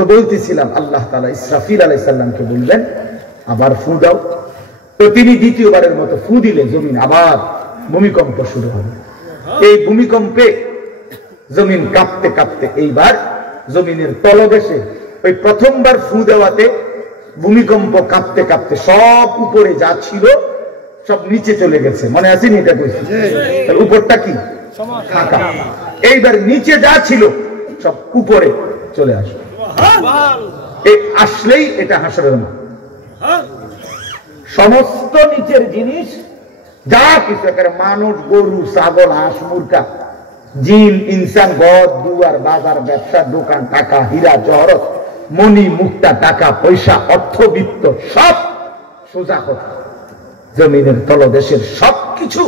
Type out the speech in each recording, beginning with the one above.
তো বলতেছিলাম আল্লাহ তাআলা ইসরাফিল আলাইহিস সালামকে বললেন আবার ফু দাও। তো তিনি দ্বিতীয়বারের মতো ফু দিলে জমিন আবার ভূমিকম্প শুরু হবে। এই ভূমিকম্পে জমিন কাঁপতে কাঁপতে এইবার জমিনের তলদেশে ওই প্রথমবার ফু দেওয়াতে ভূমিকম্প কাঁপতে কাঁপতে সব উপরে যা ছিল সব নিচে চলে গেছে। মনে আছে নি এটা কইছি? উপরটা কি ফাঁকা, এইবার নিচে যা ছিল সব উপরে চলে আসবে। এই আসলেই এটা হাসরের মাঠ। সমস্ত নিচের জিনিস যা কিছু একেবারে মানুষ, গরু, ছাগল, হাঁস, মুরগা, জিন, ইনসান, ঘর দুয়ার, বাজার, ব্যবসা, দোকান, টাকা, হীরা জহরত, মণি মুক্তা, টাকা পয়সা, অর্থবিত্ত সব সোজা কথা জমিনের তলদেশের সবকিছু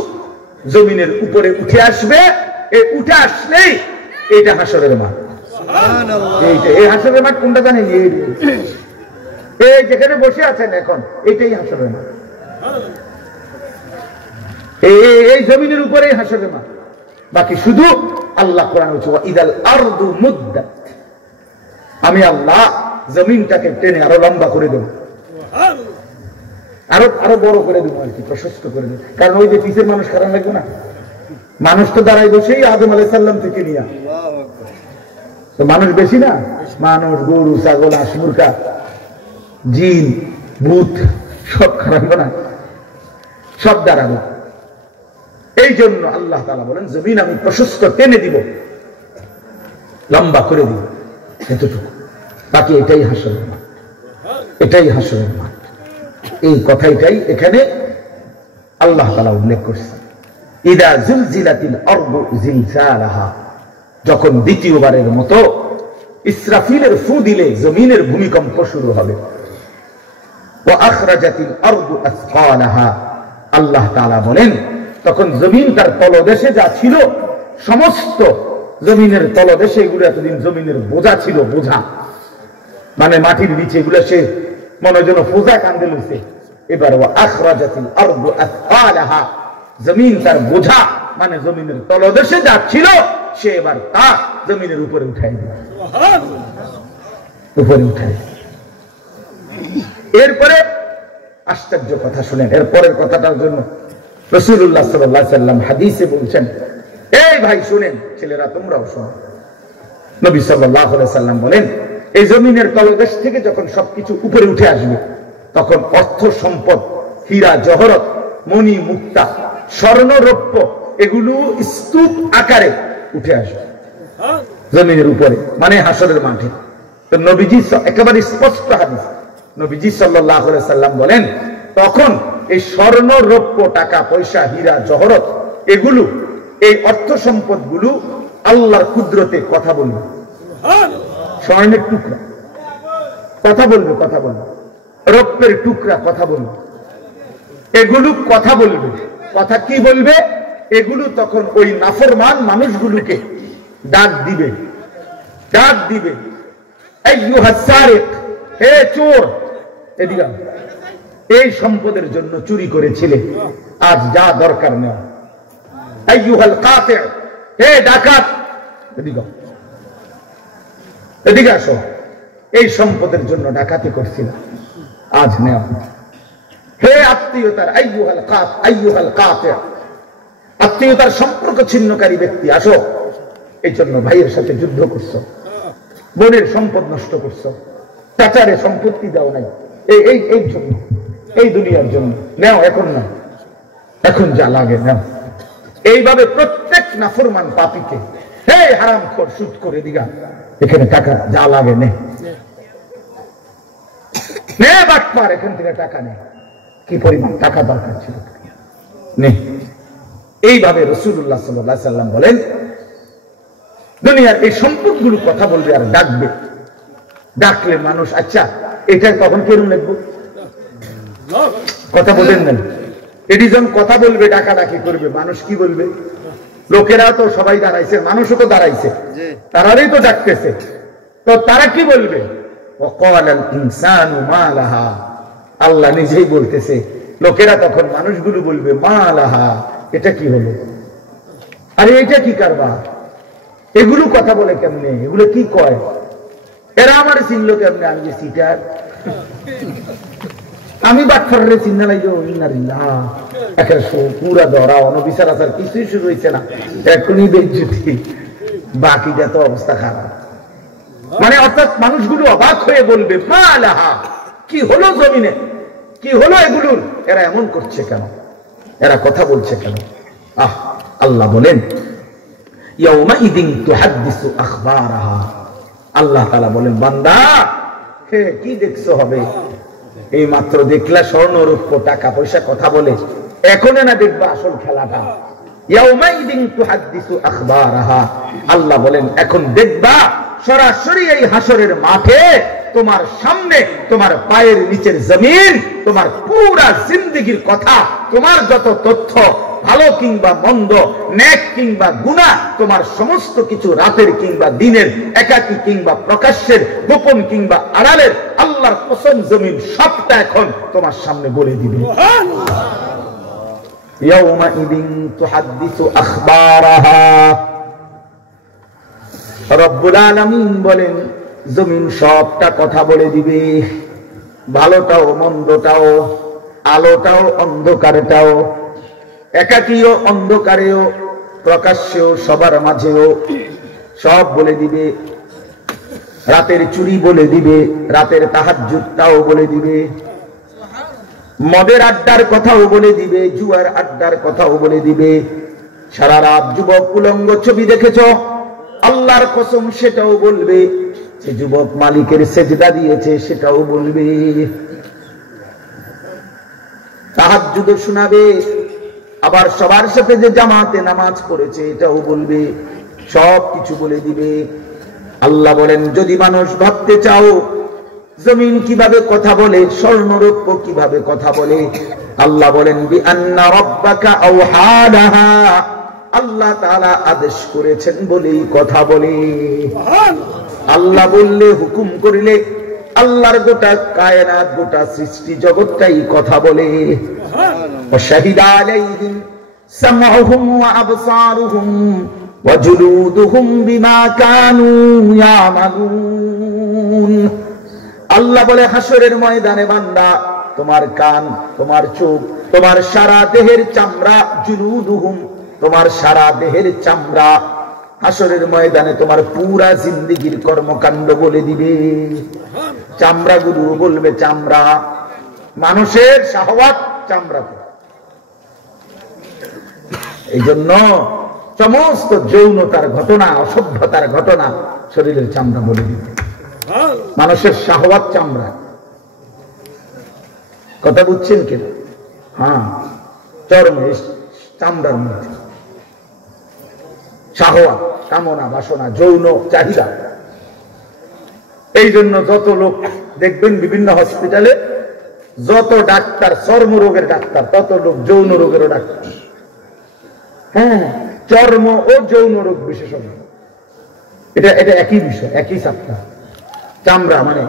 জমিনের উপরে উঠে আসবে। এই উঠে আসলেই এটা হাসরের মাঠ। এই হাসরের মাঠ কোনটা জানেন? এই যেখানে বসে আছেন এখন এটাই হাসরের মাঠ। এই জমিনের উপরে হাসরের মাঠ। বাকি শুধু আল্লাহ কোরআন বলছে ইদাল আরদু মুদ্দাত, আমি আল্লাহ জমিনটাকে টেনে আরো লম্বা করে দেব, আরো বড় করে দেবো আর কি, প্রশস্ত করে দেবো। কারণ ওই যে পিছের মানুষ খারাপ লাগবে না, মানুষ তো দাঁড়াই বসেই আদম আলাইহিস সালাম থেকে নিয়ে, তো মানুষ বেশি না, মানুষ, গরু, ছাগল, হাঁস, মুরগা, জিন, ভূত সব খারাপ না, সব দাঁড়াবে। এই জন্য আল্লাহ তাআলা বলেন জমিন আমি প্রশস্ত টেনে দিব, লম্বা করে দিব, এতটুকু। বাকি এটাই হাসরের মাঠ, এটাই হাসরের মাঠ। এই কথাটাই এখানে আল্লাহ তাআলা উল্লেখ করছেন। ইদা জুলজিলাতিল আরদু জিলজালাহা, যখন দ্বিতীয়বারের মতো ইসরাফিলের ফু দিলে জমিনের ভূমিকম্প শুরু হবে। ওয়া আখরাজাতিল আরদু আসফালাহা, আল্লাহ তাআলা বলেন তখন জমিন তার তলদেশে যা ছিল সমস্ত জমিনের তলদেশে, এগুলো এতদিন জমিনের বোঝা ছিল, বোঝা মানে মাটির নিচে, এগুলো সে মনে যেন ফোজা কান্দে লইছে। এবার ওয়া আখরাজাতিল আরদু আসফালাহা, জমিন তার বোঝা মানে জমিনের তলদেশে যা ছিল সে এবার তা জমিনের উপরে উঠাই দিল, উপরে উঠাই। এরপরে আশ্চর্য কথা শুনেন, এরপরের কথাটার জন্য রাসূলুল্লাহ সাল্লাল্লাহু আলাইহি সাল্লাম হাদিসে বলছেন, এই ভাই শুনেন, ছেলেরা তোমরাও শোনো। নবী সাল্লাল্লাহু আলাইহি সাল্লাম বলেন এই জমিনের তলদেশ থেকে যখন সবকিছু উপরে উঠে আসবে তখন অর্থ সম্পদ, হীরা জহরত, মণি মুক্তা, স্বর্ণ রৌপ্য এগুলো স্তূপ আকারে উঠে আসবে জমিনের উপরে, মানে হাসরের মাঠে। তো নবীজি একেবারে স্পষ্ট হাদিস, নবীজি সাল্লাল্লাহু আলাইহি সাল্লাম বলেন তখন এই স্বর্ণ রৌপ্য, টাকা পয়সা, হীরা জহরত এগুলো, এই অর্থ সম্পদ গুলো আল্লাহর কুদরতে কথা বলবে। স্বর্ণের টুকরা কথা বলবে, কথা বলবে, রৌপ্যের টুকরা কথা বলবে, এগুলো কথা বলবে। কথা কি বলবে? এগুলো তখন ওই নাফরমান মানুষগুলোকে ডাক দিবে, ডাক দিবে, আইয়ুহাস সারিক, হে চোর, এদিকে এই সম্পদের জন্য চুরি করেছিলে, আজ যা দরকার নেই। আইয়ুহাল কাতি, হে ডাকাত, এদিকে এদিকে আসো, এই সম্পদের জন্য ডাকাতি করছিল, আজ নেও। হে আত্মীয়তার, আইয়ুহাল কাত, আইয়ুহাল কাতি, আত্মীয়তার সম্পর্ক ছিন্নকারী ব্যক্তি আসো, এই জন্য ভাইয়ের সাথে যুদ্ধ করছো, বোনের সম্পদ নষ্ট করছো, চাচারে সম্পত্তি দাও নাই, এই জন্য, এই দুনিয়ার জন্য নেও, এখন না, এখন যা লাগে নেও। এইভাবে প্রত্যেক নাফরমান পাপীকে, হে হারামখোর, সুদ করে দিগা, এখানে টাকা যা লাগে নে, নে বাটপার, এখান থেকে টাকা নে, কি পরিমাণ টাকা দরকার ছিল নে। এইভাবে রাসূলুল্লাহ সাল্লাল্লাহু আলাইহি সাল্লাম বলেন দুনিয়ার এই সম্পদগুলো কথা বলবে আর ডাকবে, ডাকলে মানুষ আচ্ছা এটা কখন কেন লিখবো, কথা বলেন না, এটি যখন কথা বলবে, ডাকাডাকি করবে, মানুষ কি বলবে? লোকেরা তো সবাই দাঁড়াইছে, মানুষও তো দাঁড়াইছে, তারাই তো ডাকতেছে, তো তারা কি বলবে? ওয়াকালাল ইনসানু মা লাহা, আল্লাহ নিজেই বলতেছে, লোকেরা তখন মানুষগুলো বলবে মা লাহা, এটা কি হলো, আরে এটা কি কারবার, এগুলো কথা বলে কেমনে, এগুলো কি কয়, এরা আমার চিনলো কেমনে? আমি যে সিটার, আমি বাটফারে চিন্তা নাই যে পুরা ধরা অনবিচার আচার কিছুই শুরু হয়েছে না, এখনই বেজ্জতি, বাকিটা তো অবস্থা খারাপ। মানে অর্থাৎ মানুষগুলো অবাক হয়ে বলবে মা আলাহা, কি হলো জমিনে, কি হলো এগুলোর, এরা এমন করছে কেন, এরা কথা বলছে কেন? আল্লাহ বলেন ইয়াউমাইদিন তুহাদ্দিসু আখবারাহা, আল্লাহ তাআলা বলেন বান্দা হে কি দেখছো হবে, এই মাত্র দেখলা স্বর্ণ রূপ টাকা পয়সা কথা বলে, এখন না দেখবা আসল খেলাটা। ইয়াউমাইদিন তুহাদ্দিসু আখবারাহা, আল্লাহ বলেন এখন দেখবা সরাসরি এই হাসরের মাঠে তোমার সামনে তোমার পায়ের নিচের জমিন তোমার পুরা জিন্দেগীর কথা, তোমার যত তথ্য ভালো কিংবা মন্দ, নেক কিংবা গুনাহ, তোমার সমস্ত কিছু রাতের কিংবা দিনের, একাকী কিংবা প্রকাশ্যের, গোপন কিংবা আড়ালের, আল্লাহর কসম জমিন সবটা এখন তোমার সামনে বলে দিবে। ইয়াউমাইদিন তুহাদ্দিসু আখবারাহা, রব্বুল আলামিন বলেন জমিন সবটা কথা বলে দিবে, ভালোটাও মন্দটাও, আলোটাও অন্ধকারটাও, একাকীও অন্ধকারেও, প্রকাশ্যেও, সবার মাঝেও সব বলে দিবে। রাতের চুরি বলে দিবে, রাতের তাহাজ্জুদটাও বলে দিবে, মদের আড্ডার কথাও বলে দিবে, জুয়ার আড্ডার কথাও বলে দিবে। সারা রাত যুবক উলঙ্গ ছবি দেখেছ, আল্লাহর কসম সেটাও বলবে। যে যুবক মালিকের সেজদা দিয়েছে সেটাও বলবে। তাহাজ্জুদ শোনাবে, আবার সবার সাথে যে জামাতে নামাজ পড়েছে এটাও বলবে, সব কিছু বলে দিবে। আল্লাহ বলেন যদি মানুষ ভাবতে চাও জমিন কিভাবে কথা বলে, স্বর্ণরৌপ্য কিভাবে কথা বলে, আল্লাহ বলেন বিআন্না রাব্বাকা আওহালাহা, আল্লাহ তাআলা আদেশ করেছেন বলেই কথা বলে। আল্লাহ বললে, হুকুম করিলে আল্লাহর গোটা কায়নাত, গোটা সৃষ্টি জগৎটাই কথা বলে। শাহিদা আলাইহিম সামউহুম ওয়া আবসারুহুম ওয়া জুলুদুহুম বিমা কানু ইয়ামালুন। আল্লাহ বলে হাসরের ময়দানে বান্দা তোমার কান, তোমার চোখ, তোমার সারা দেহের চামড়া, জুলুদুহুম তোমার সারা দেহের চামড়া, হাসরের ময়দানে তোমার পুরা জিন্দেগীর কর্মকাণ্ড বলে দিবে। চামড়া গুলো বলবে, চামড়া মানুষের শাহওয়াত চামড়া। এই জন্য সমস্ত যৌনতার ঘটনা, অসভ্যতার ঘটনা শরীরের চামড়া বলে দিবে। মানুষের শাহওয়াত চামড়া, কথা বুঝছেন কিনা? হ্যাঁ, চরমে চামড়ার মধ্যে শাহওয়াত, কামনা, বাসনা, যৌন চাহিদা। এই জন্য যত লোক দেখবেন বিভিন্ন হসপিটালে, যত ডাক্তার চর্মরোগের ডাক্তার, তত লোক যৌন রোগেরও ডাক্তার। হ্যাঁ, চর্ম ও যৌন রোগ বিশেষজ্ঞ, এটা একই বিষয়, একই চাপটা। চামড়া মানে